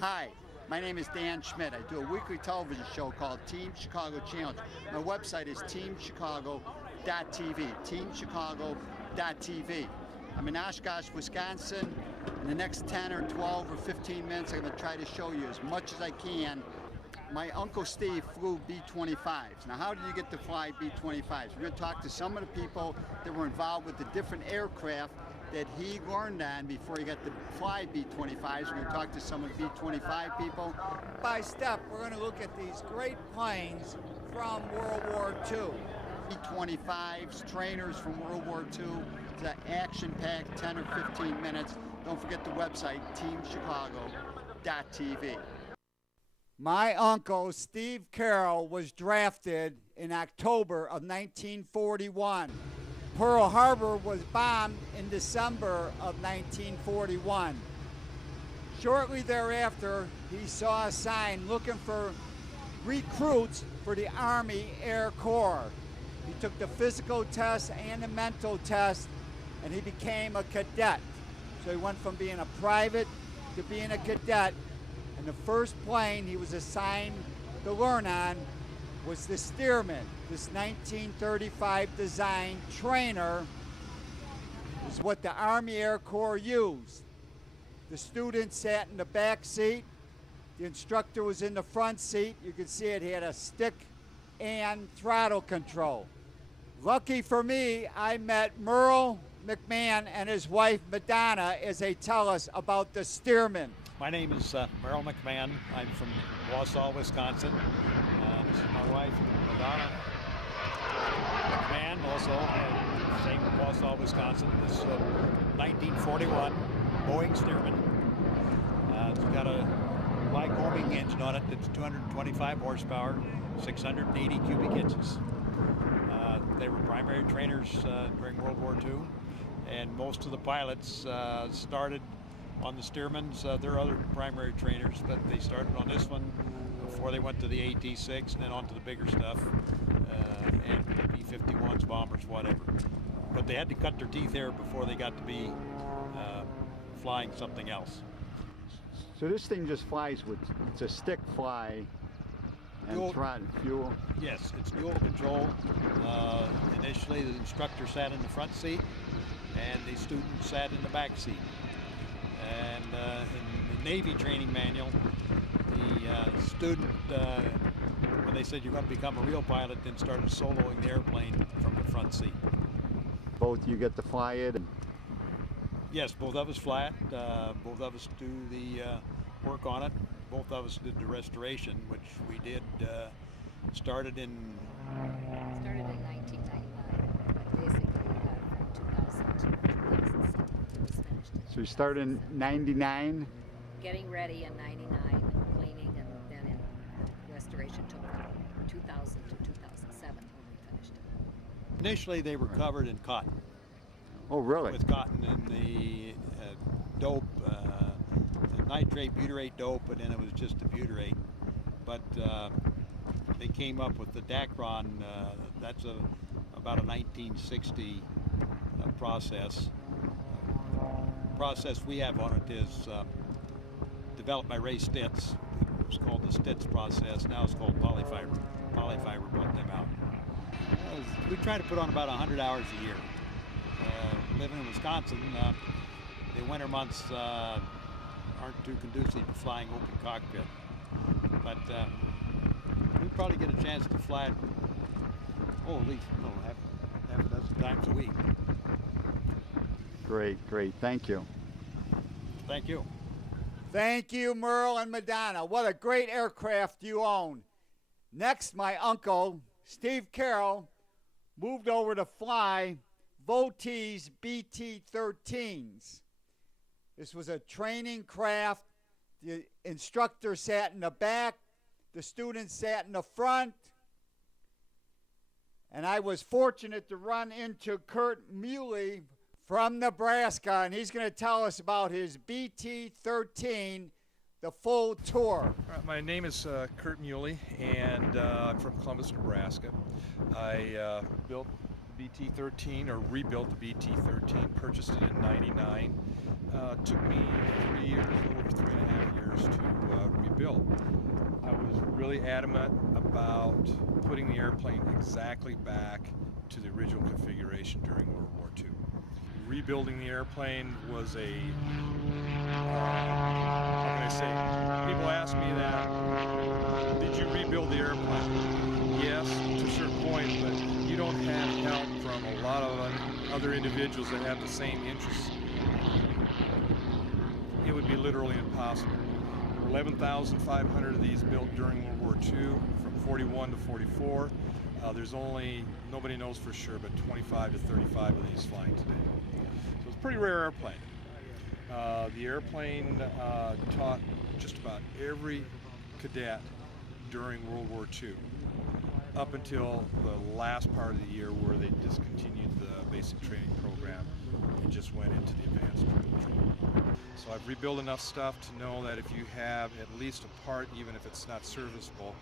Hi, my name is Dan Schmitt. I do a weekly television show called Team Chicago Challenge. My website is teamchicago.tv, teamchicago.tv. I'm in Oshkosh, Wisconsin. In the next 10 or 12 or 15 minutes, I'm going to try to show you as much as I can. My Uncle Steve flew B-25s. Now, how did you get to fly B-25s? We're going to talk to some of the people that were involved with the different aircraft that he learned on before he got to fly B-25s. We're going to talk to some of the B-25 people. By step, we're going to look at these great planes from World War II. B-25s, trainers from World War II. It's an action-packed 10 or 15 minutes. Don't forget the website, teamchicago.tv. My uncle, Steve Karall, was drafted in October of 1941. Pearl Harbor was bombed in December of 1941. Shortly thereafter, he saw a sign looking for recruits for the Army Air Corps. He took the physical test and the mental test, and he became a cadet. So he went from being a private to being a cadet. And the first plane he was assigned to learn on was the Stearman. This 1935 design trainer is what the Army Air Corps used. The student sat in the back seat. The instructor was in the front seat. You can see it had a stick and throttle control. Lucky for me, I met Merle McMahon and his wife Madonna as they tell us about the Stearman. My name is Merle McMahon. I'm from Wausau, Wisconsin. This is my wife, Madonna McMahon, also same Wausau, Wisconsin. This is a 1941 Boeing Stearman. It's got a Lycoming engine on it that's 225 horsepower, 680 cubic inches. They were primary trainers during World War II, and most of the pilots started on the Stearmans. There are other primary trainers, but they started on this one before they went to the AT-6 and then on to the bigger stuff, and B-51s, bombers, whatever. But they had to cut their teeth there before they got to be flying something else. So this thing just flies with, it's a stick fly and throttle, fuel? Yes, it's dual control. Initially the instructor sat in the front seat and the student sat in the back seat. And in the Navy training manual, the student, when they said you're going to become a real pilot, then started soloing the airplane from the front seat. Both you get to fly it? Yes, both of us fly it. Both of us do the work on it. Both of us did the restoration, which we did, started in 1999, basically from 2000 to 2007 it was finished. So you started in 99? Getting ready in 99, cleaning, and then in restoration took from 2000 to 2007 when we finished it. Initially they were covered in cotton. Oh, really? With cotton and the dope, nitrate, butyrate dope, and then it was just a butyrate. But they came up with the Dacron. That's about a 1960 process. The process we have on it is developed by Ray Stitz. It was called the Stitz process. Now it's called polyfiber. Polyfiber brought them out. We try to put on about 100 hours a year. Living in Wisconsin, the winter months aren't too conducive to flying open cockpit. But we probably get a chance to fly it, at least half a dozen times a week. Great, great. Thank you. Thank you. Thank you, Merle and Madonna. What a great aircraft you own. Next, my uncle, Steve Karall, moved over to fly Votee's BT-13s. This was a training craft. The instructor sat in the back. The students sat in the front. And I was fortunate to run into Kurt Muley from Nebraska, and he's going to tell us about his BT-13, the full tour. My name is Kurt Muley, and I'm from Columbus, Nebraska. I built BT-13, or rebuilt the BT-13, purchased it in '99. Took me 3 years, a little over 3.5 years to built. I was really adamant about putting the airplane exactly back to the original configuration during World War II. Rebuilding the airplane was a, how can I say, people ask me that, did you rebuild the airplane? Yes, to a certain point, but you don't have help from a lot of other individuals that have the same interests. It would be literally impossible. There were 11,500 of these built during World War II, from 41 to 44. There's only, nobody knows for sure, but 25 to 35 of these flying today. So it's a pretty rare airplane. The airplane taught just about every cadet during World War II, up until the last part of the year where they discontinued the basic training program and just went into the advanced training. So I've rebuilt enough stuff to know that if you have at least a part, even if it's not serviceable,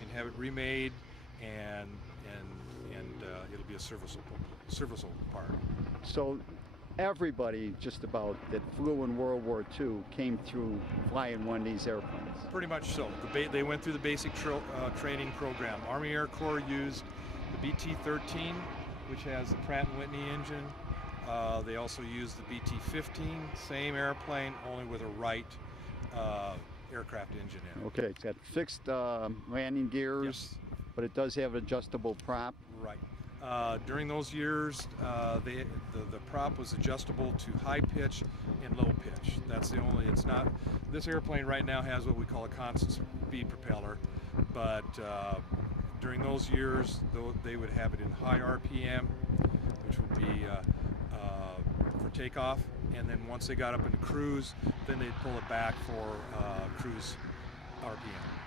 you can have it remade and it'll be a serviceable part. So everybody just about that flew in World War II came through flying one of these airplanes. Pretty much so. They went through the basic training program. Army Air Corps used the BT-13, which has the Pratt & Whitney engine. They also used the BT-15, same airplane, only with a Wright aircraft engine in it. Okay, it's got fixed landing gears, Yes. but it does have adjustable prop. Right. During those years, the prop was adjustable to high pitch and low pitch. That's the only, it's not, this airplane right now has what we call a constant speed propeller, but during those years, they would have it in high RPM, which would be for takeoff, and then once they got up into cruise, then they'd pull it back for cruise RPM.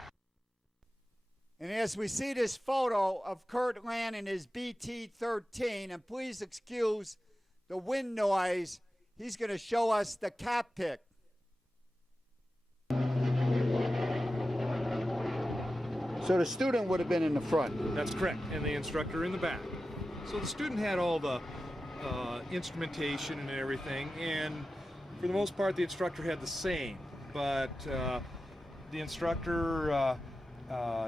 And as we see this photo of Kurt landing his BT-13, and please excuse the wind noise, he's going to show us the cockpit. So the student would have been in the front. That's correct, and the instructor in the back. So the student had all the instrumentation and everything, and for the most part the instructor had the same, but the instructor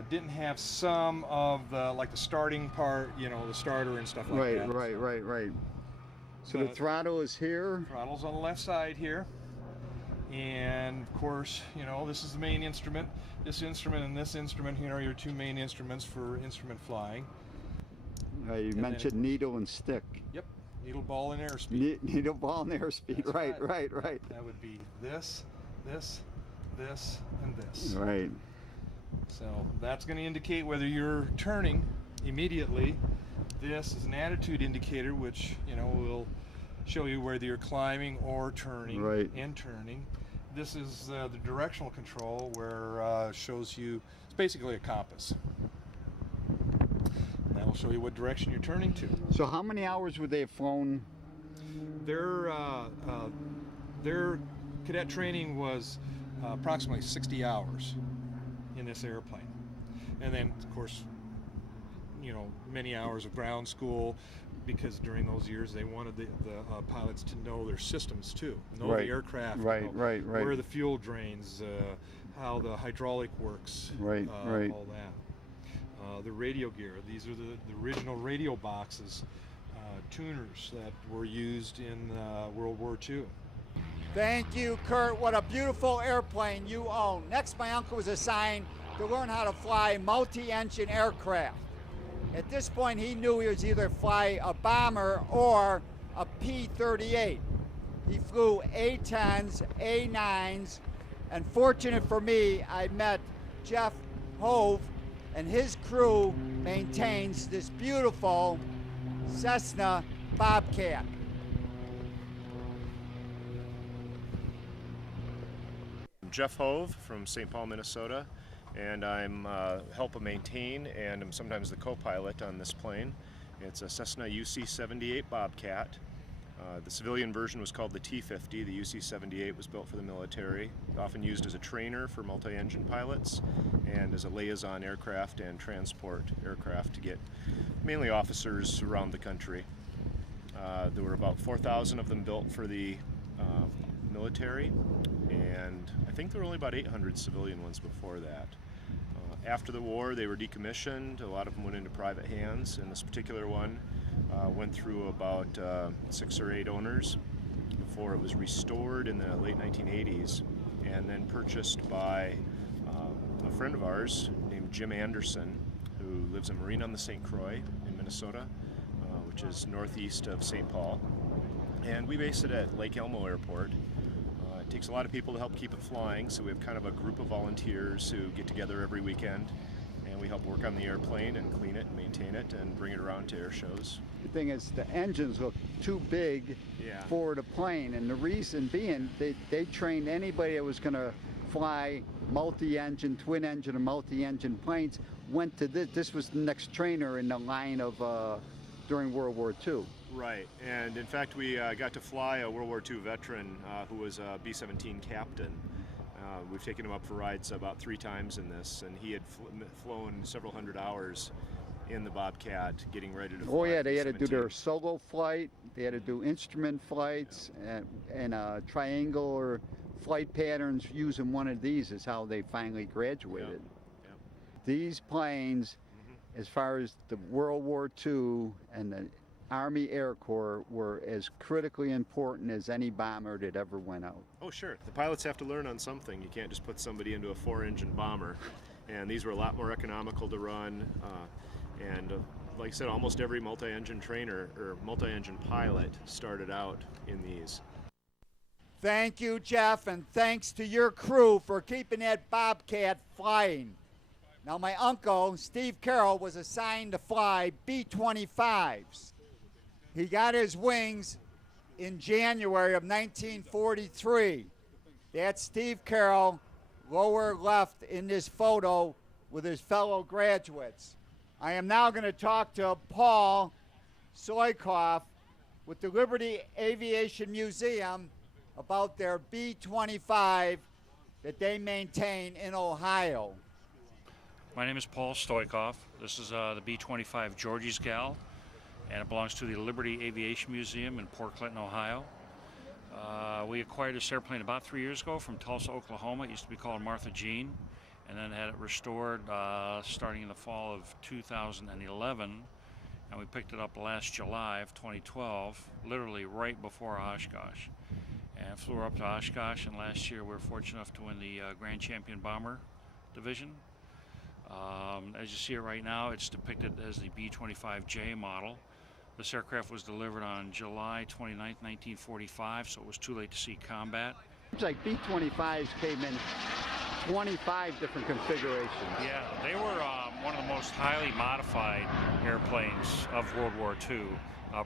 didn't have some of the, like the starting part, you know, the starter and stuff like that. Right. So the throttle is here. Throttle's on the left side here, and of course, you know, this is the main instrument. This instrument and this instrument here are your two main instruments for instrument flying. You mentioned needle and stick. Yep, needle, ball, and airspeed. Needle, ball, and airspeed. That's Right. That would be this, and this. Right. So that's going to indicate whether you're turning immediately. This is an attitude indicator, which, you know, will show you whether you're climbing or turning. Right. And turning. This is the directional control, where it shows you, it's basically a compass. And that will show you what direction you're turning to. So how many hours would they have flown? Their cadet training was approximately 60 hours in this airplane, and then of course, you know, many hours of ground school, because during those years they wanted the pilots to know their systems too, know the aircraft, right. where the fuel drains, how the hydraulic works, right. all that. The radio gear, these are the original radio boxes, tuners that were used in World War II. Thank you, Kurt. What a beautiful airplane you own. Next, my uncle was assigned to learn how to fly multi-engine aircraft. At this point, he knew he was either fly a bomber or a P-38. He flew A-10s, A-9s, and fortunate for me, I met Jeff Hove, and his crew maintains this beautiful Cessna Bobcat. Jeff Hove from St. Paul, Minnesota, and I'm help maintain, and I'm sometimes the co-pilot on this plane. It's a Cessna UC-78 Bobcat. The civilian version was called the T-50. The UC-78 was built for the military, often used as a trainer for multi-engine pilots and as a liaison aircraft and transport aircraft to get mainly officers around the country. There were about 4,000 of them built for the military, and I think there were only about 800 civilian ones before that. After the war, they were decommissioned. A lot of them went into private hands, and this particular one went through about 6 or 8 owners before it was restored in the late 1980s and then purchased by a friend of ours named Jim Anderson, who lives in Marine on the St. Croix in Minnesota, which is northeast of St. Paul. And we base it at Lake Elmo Airport. It takes a lot of people to help keep it flying, so we have kind of a group of volunteers who get together every weekend, and we help work on the airplane and clean it and maintain it and bring it around to air shows. The thing is, the engines look too big for the plane, and the reason being, they trained anybody that was going to fly multi-engine, twin-engine, or multi-engine planes went to this. This was the next trainer in the line of during World War II. Right, and in fact we got to fly a World War II veteran who was a B-17 captain. We've taken him up for rides about 3 times in this, and he had flown several hundred hours in the Bobcat getting ready to fly. Oh yeah, they had to do their solo flight, they had to do instrument flights, and triangular flight patterns using one of these is how they finally graduated. These planes, as far as the World War II and the Army Air Corps, were as critically important as any bomber that ever went out. Oh sure, the pilots have to learn on something. You can't just put somebody into a 4-engine bomber, and these were a lot more economical to run, and like I said, almost every multi-engine trainer or multi-engine pilot started out in these. Thank you, Jeff, and thanks to your crew for keeping that Bobcat flying. Now, my uncle, Steve Karall, was assigned to fly B-25s. He got his wings in January of 1943. That's Steve Karall, lower left in this photo with his fellow graduates. I am now going to talk to Paul Soikoff with the Liberty Aviation Museum about their B-25 that they maintain in Ohio. My name is Paul Stoikoff. This is the B-25 Georgie's Gal, and it belongs to the Liberty Aviation Museum in Port Clinton, Ohio. We acquired this airplane about 3 years ago from Tulsa, Oklahoma. It used to be called Martha Jean, and then had it restored starting in the fall of 2011, and we picked it up last July of 2012, literally right before Oshkosh. And flew her up to Oshkosh, and last year we were fortunate enough to win the Grand Champion Bomber Division. As you see it right now, it's depicted as the B-25J model. This aircraft was delivered on July 29, 1945, so it was too late to see combat. It's like B-25s came in 25 different configurations. Yeah, they were one of the most highly modified airplanes of World War II,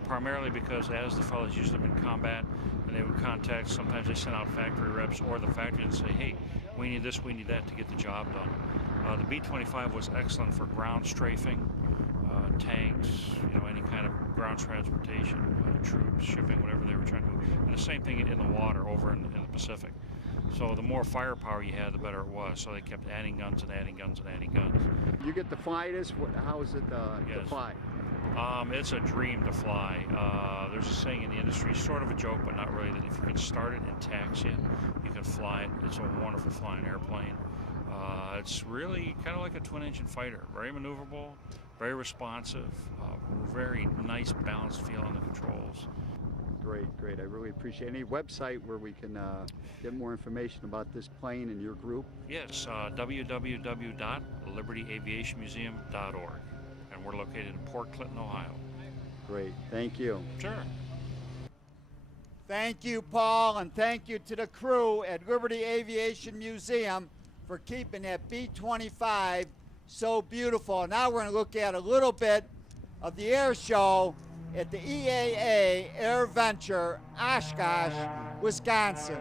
primarily because as the fellows used them in combat, and they would contact, sometimes they sent out factory reps or the factory and say, hey, we need this, we need that to get the job done. The B-25 was excellent for ground strafing, tanks, any kind of ground transportation, troops, shipping, whatever they were trying to do. And the same thing in the water over in the Pacific. So the more firepower you had, the better it was. So they kept adding guns and adding guns and adding guns. You get to fly this? How is it to fly? It's a dream to fly. There's a saying in the industry, sort of a joke, but not really, that if you can start it and taxi it, you can fly it. It's a wonderful flying airplane. It's really kind of like a twin-engine fighter. Very maneuverable, very responsive, very nice balanced feel on the controls. Great. I really appreciate it. Any website where we can get more information about this plane and your group? Yes, www.libertyaviationmuseum.org. And we're located in Port Clinton, Ohio. Great. Thank you. Sure. Thank you, Paul, and thank you to the crew at Liberty Aviation Museum for keeping that B-25 so beautiful. Now we're going to look at a little bit of the air show at the EAA AirVenture, Oshkosh, Wisconsin.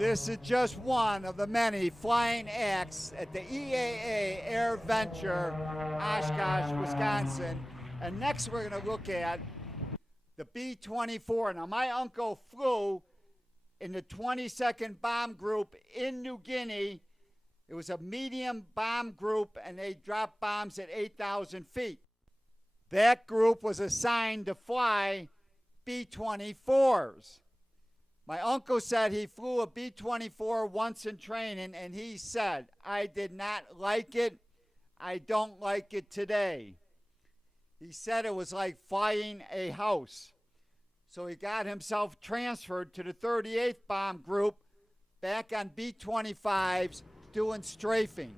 This is just one of the many flying acts at the EAA AirVenture, Oshkosh, Wisconsin. And next we're going to look at the B-24. Now my uncle flew in the 22nd Bomb Group in New Guinea. It was a medium bomb group and they dropped bombs at 8,000 feet. That group was assigned to fly B-24s. My uncle said he flew a B-24 once in training, and he said, I did not like it. I don't like it today. He said it was like flying a house. So he got himself transferred to the 38th Bomb Group back on B-25s doing strafing.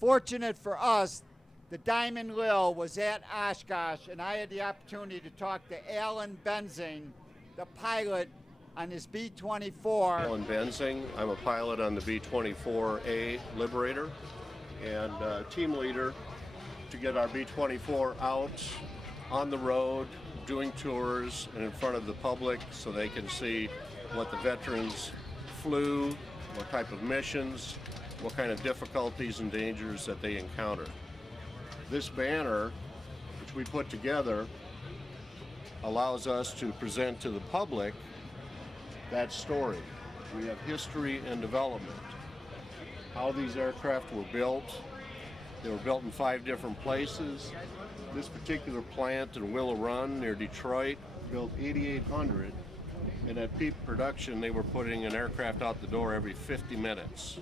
Fortunate for us, the Diamond Lil was at Oshkosh, and I had the opportunity to talk to Alan Benzing, the pilot on his B-24. Alan Benzing. I'm a pilot on the B-24A Liberator and team leader to get our B-24 out on the road, doing tours and in front of the public so they can see what the veterans flew, what type of missions, what kind of difficulties and dangers that they encounter. This banner, which we put together, allows us to present to the public that story. We have history and development, how these aircraft were built. They were built in 5 different places. This particular plant in Willow Run near Detroit built 8,800, and at peak production they were putting an aircraft out the door every 50 minutes.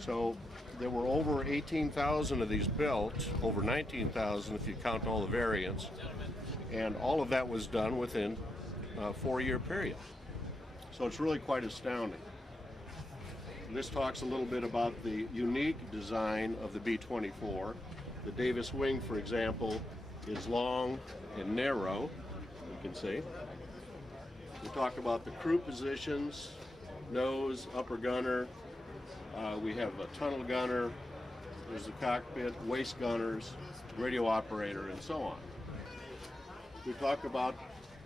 So there were over 18,000 of these built, over 19,000 if you count all the variants, and all of that was done within a 4-year period. So it's really quite astounding. This talks a little bit about the unique design of the B-24. The Davis wing, for example, is long and narrow, you can see. We talk about the crew positions, nose, upper gunner. We have a tunnel gunner, there's the cockpit, waist gunners, radio operator, and so on. We talk about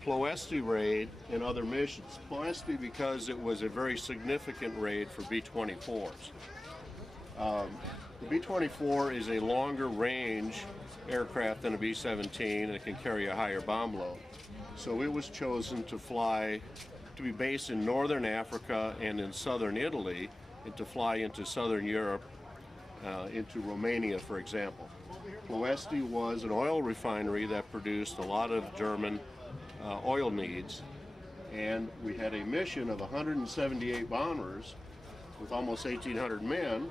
Ploesti raid and other missions. Ploesti because it was a very significant raid for B-24s. The B-24 is a longer range aircraft than a B-17 and it can carry a higher bomb load. So it was chosen to fly, to be based in northern Africa and in southern Italy, and to fly into southern Europe, into Romania, for example. Ploesti was an oil refinery that produced a lot of German oil needs, and we had a mission of 178 bombers with almost 1,800 men,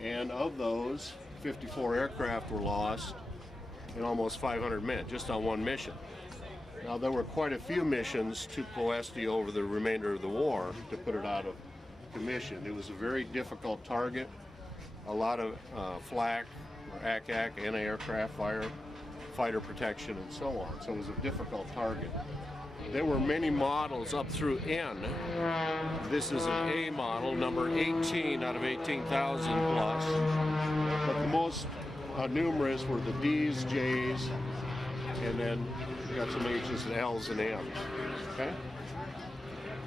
and of those, 54 aircraft were lost and almost 500 men, just on one mission. Now there were quite a few missions to Ploesti over the remainder of the war to put it out of commission. It was a very difficult target, a lot of flak, or ACAC, anti-aircraft fire, fighter protection, and so on. So it was a difficult target. There were many models up through N. This is an A model, number 18 out of 18,000 plus. But the most numerous were the D's, J's, and then we got some H's and L's and M's. Okay?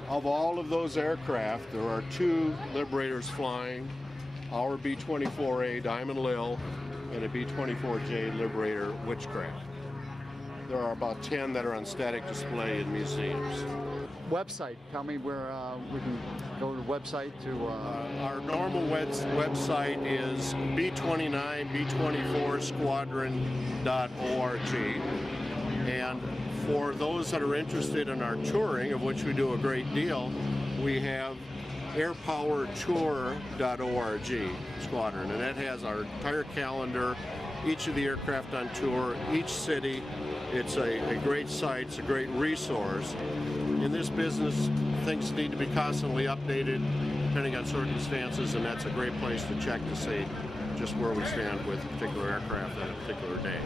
Of all of those aircraft, there are 2 Liberators flying, our B-24A Diamond Lil and a B-24J Liberator Witchcraft. There are about 10 that are on static display in museums. Website, tell me where we can go to the website to... Our normal website is B29, B24 Squadron.org. And for those that are interested in our touring, of which we do a great deal, we have airpowertour.org squadron, and that has our entire calendar, each of the aircraft on tour, each city. It's a great site, it's a great resource. In this business, things need to be constantly updated depending on circumstances, and that's a great place to check to see just where we stand with a particular aircraft on a particular day.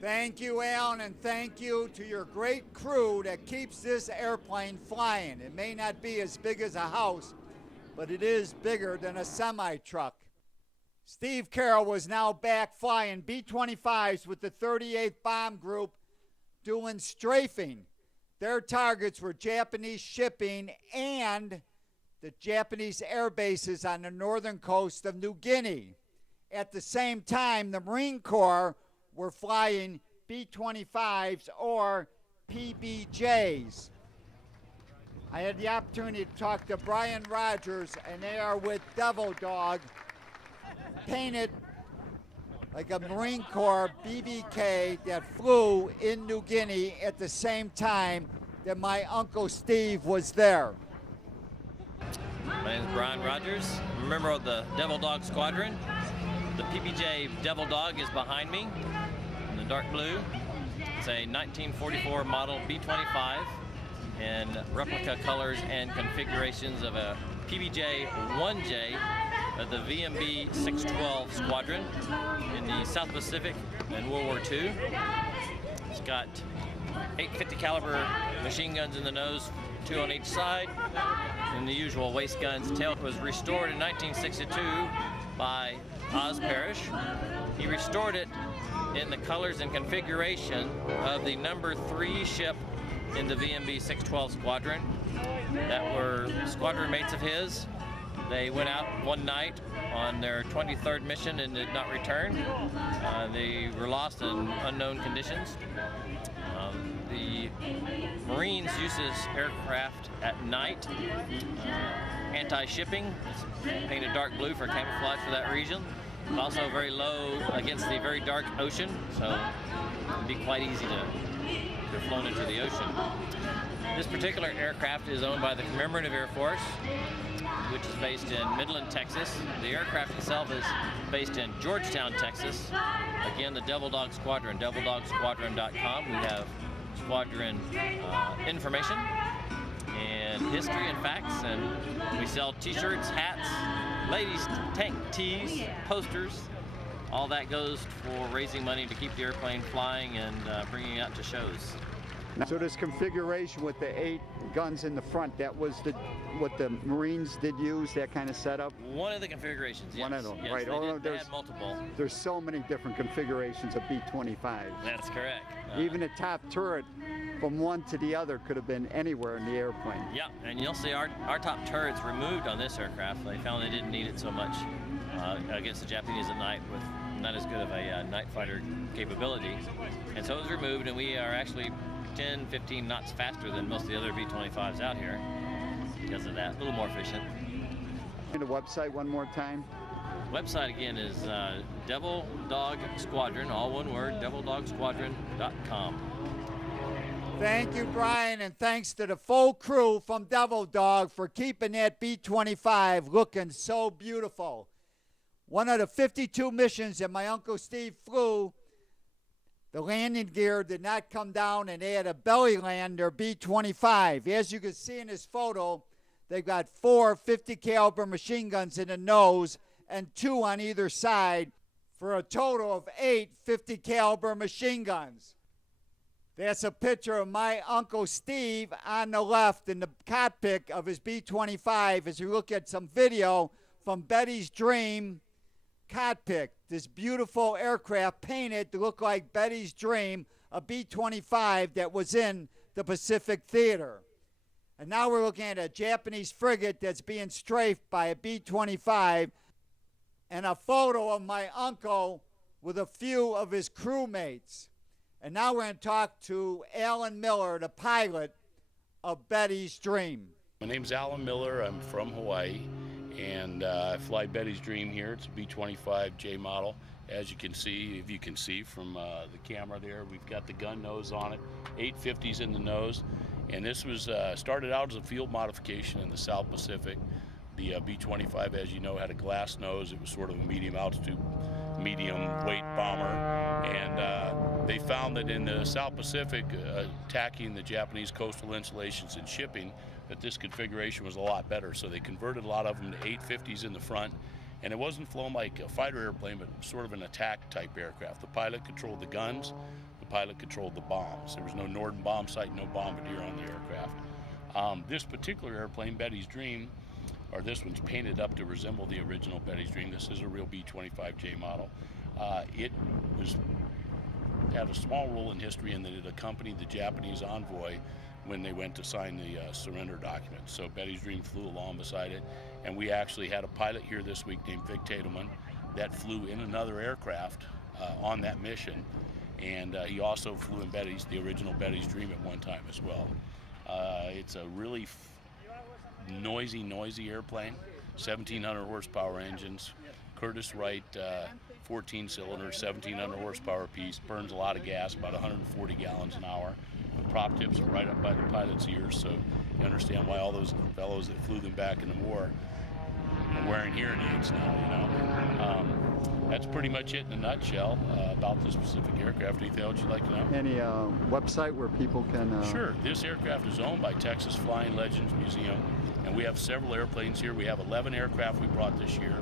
Thank you, Alan, and thank you to your great crew that keeps this airplane flying. It may not be as big as a house, but it is bigger than a semi-truck. Steve Karall was now back flying B-25s with the 38th Bomb Group doing strafing. Their targets were Japanese shipping and the Japanese air bases on the northern coast of New Guinea. At the same time, the Marine Corps were flying B-25s or PBJs. I had the opportunity to talk to Brian Rogers, and they are with Devil Dog, painted like a Marine Corps BBK that flew in New Guinea at the same time that my Uncle Steve was there. My name is Brian Rogers. I'm a member of the Devil Dog Squadron. The PBJ Devil Dog is behind me in the dark blue. It's a 1944 model B-25 in replica colors and configurations of a PBJ 1J of the VMB 612 Squadron in the South Pacific in World War II. It's got 850 caliber machine guns in the nose, 2 on each side, and the usual waist guns. Tail was restored in 1962 by Oz Parrish. He restored it in the colors and configuration of the number 3 ship in the VMB 612 Squadron that were squadron mates of his. They went out one night on their 23rd mission and did not return. They were lost in unknown conditions. The Marines use this aircraft at night. Anti-shipping, it's painted dark blue for camouflage for that region. It's also very low against the very dark ocean, so it'd be quite easy to flown into the ocean. This particular aircraft is owned by the Commemorative Air Force, which is based in Midland, Texas. The aircraft itself is based in Georgetown, Texas. Again, the Devil Dog Squadron, devildogsquadron.com. We have squadron information and history and facts, and we sell t-shirts, hats, ladies' tank tees, posters. All that goes for raising money to keep the airplane flying and bringing it out to shows. So this configuration with the 8 guns in the front, that was what the Marines did use, that kind of setup? One of the configurations, yes. One of them, yes, right. They had multiple. There's so many different configurations of B-25s. That's correct. Even the top turret, from one to the other, could have been anywhere in the airplane. Yeah, and you'll see our top turret's removed on this aircraft. They found they didn't need it so much against the Japanese at night with not as good of a night fighter capability. And so it was removed, and we are actually 10, 15 knots faster than most of the other B-25s out here because of that. A little more efficient. And the website one more time? Website again is Devil Dog Squadron, all one word, devildogsquadron.com. Thank you, Brian, and thanks to the full crew from Devil Dog for keeping that B-25 looking so beautiful. One of the 52 missions that my Uncle Steve flew, the landing gear did not come down, and they had a belly land their B-25. As you can see in this photo, they've got 4 50 caliber machine guns in the nose and 2 on either side for a total of 8 50 caliber machine guns. That's a picture of my Uncle Steve on the left in the cockpit of his B-25 as you look at some video from Betty's Dream cockpit. This beautiful aircraft painted to look like Betty's Dream, a B-25 that was in the Pacific Theater. And now we're looking at a Japanese frigate that's being strafed by a B-25 and a photo of my uncle with a few of his crewmates. And now we're going to talk to Alan Miller, the pilot of Betty's Dream. My name's Alan Miller. I'm from Hawaii, and I fly Betty's Dream here. It's a B-25J model. As you can see, if you can see from the camera there, we've got the gun nose on it, 850s in the nose. And this was started out as a field modification in the South Pacific. The B-25, as you know, had a glass nose. It was sort of a medium altitude, medium weight bomber. And they found that in the South Pacific, attacking the Japanese coastal installations and shipping, that this configuration was a lot better. So they converted a lot of them to 850s in the front. And it wasn't flown like a fighter airplane, but sort of an attack type aircraft. The pilot controlled the guns, the pilot controlled the bombs. There was no Norden bomb sight, no bombardier on the aircraft. This particular airplane, Betty's Dream, or this one's painted up to resemble the original Betty's Dream. This is a real B-25J model. It had a small role in history in that it accompanied the Japanese envoy when they went to sign the surrender document. So Betty's Dream flew along beside it, and we actually had a pilot here this week named Vic Tadelman that flew in another aircraft on that mission, and he also flew in the original Betty's Dream at one time as well. It's a really noisy airplane, 1,700 horsepower engines, Curtiss Wright 14-cylinder, 1,700 horsepower piece, burns a lot of gas, about 140 gallons an hour. The prop tips are right up by the pilot's ears, so you understand why all those fellows that flew them back in the war are wearing hearing aids now, That's pretty much it in a nutshell about this specific aircraft. Anything else you'd like to know? Any website where people can... Sure. This aircraft is owned by Texas Flying Legends Museum, and we have several airplanes here. We have 11 aircraft we brought this year,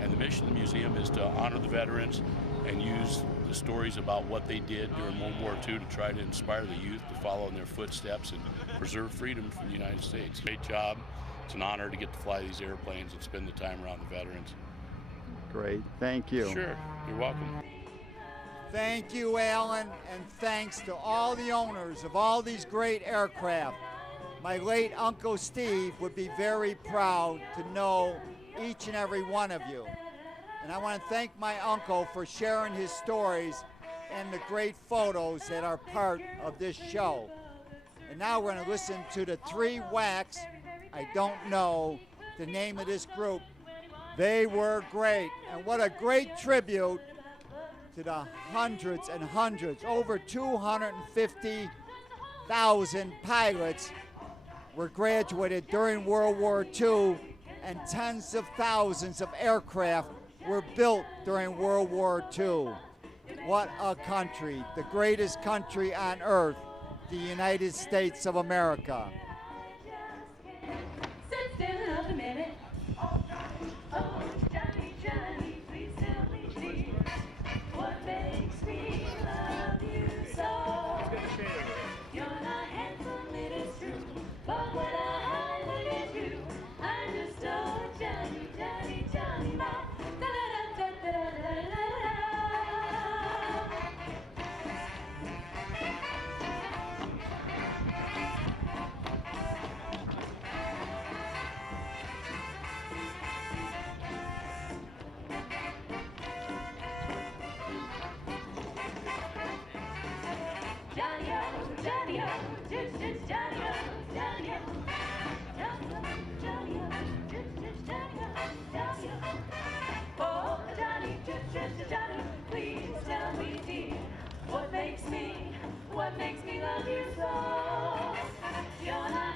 and the mission of the museum is to honor the veterans and use the stories about what they did during World War II to try to inspire the youth to follow in their footsteps and preserve freedom for the United States. Great job. It's an honor to get to fly these airplanes and spend the time around the veterans. Great. Thank you. Sure. You're welcome. Thank you, Alan, and thanks to all the owners of all these great aircraft. My late Uncle Steve would be very proud to know each and every one of you. And I want to thank my uncle for sharing his stories and the great photos that are part of this show. And now we're going to listen to the Three Whacks. I don't know the name of this group. They were great, and what a great tribute to the hundreds and hundreds, over 250,000 pilots were graduated during World War II, and tens of thousands of aircraft were built during World War II. What a country, the greatest country on earth, the United States of America. Sit still a minute. Oh, Johnny, Johnny, please tell me, please, what makes me love you so? You're not handsome, it is true, but when I look at you, I just know Johnny, Johnny, Johnny, da da da da da da da da. Oh, Johnny, Johnny, please tell me, dear, what makes me love you so? You're not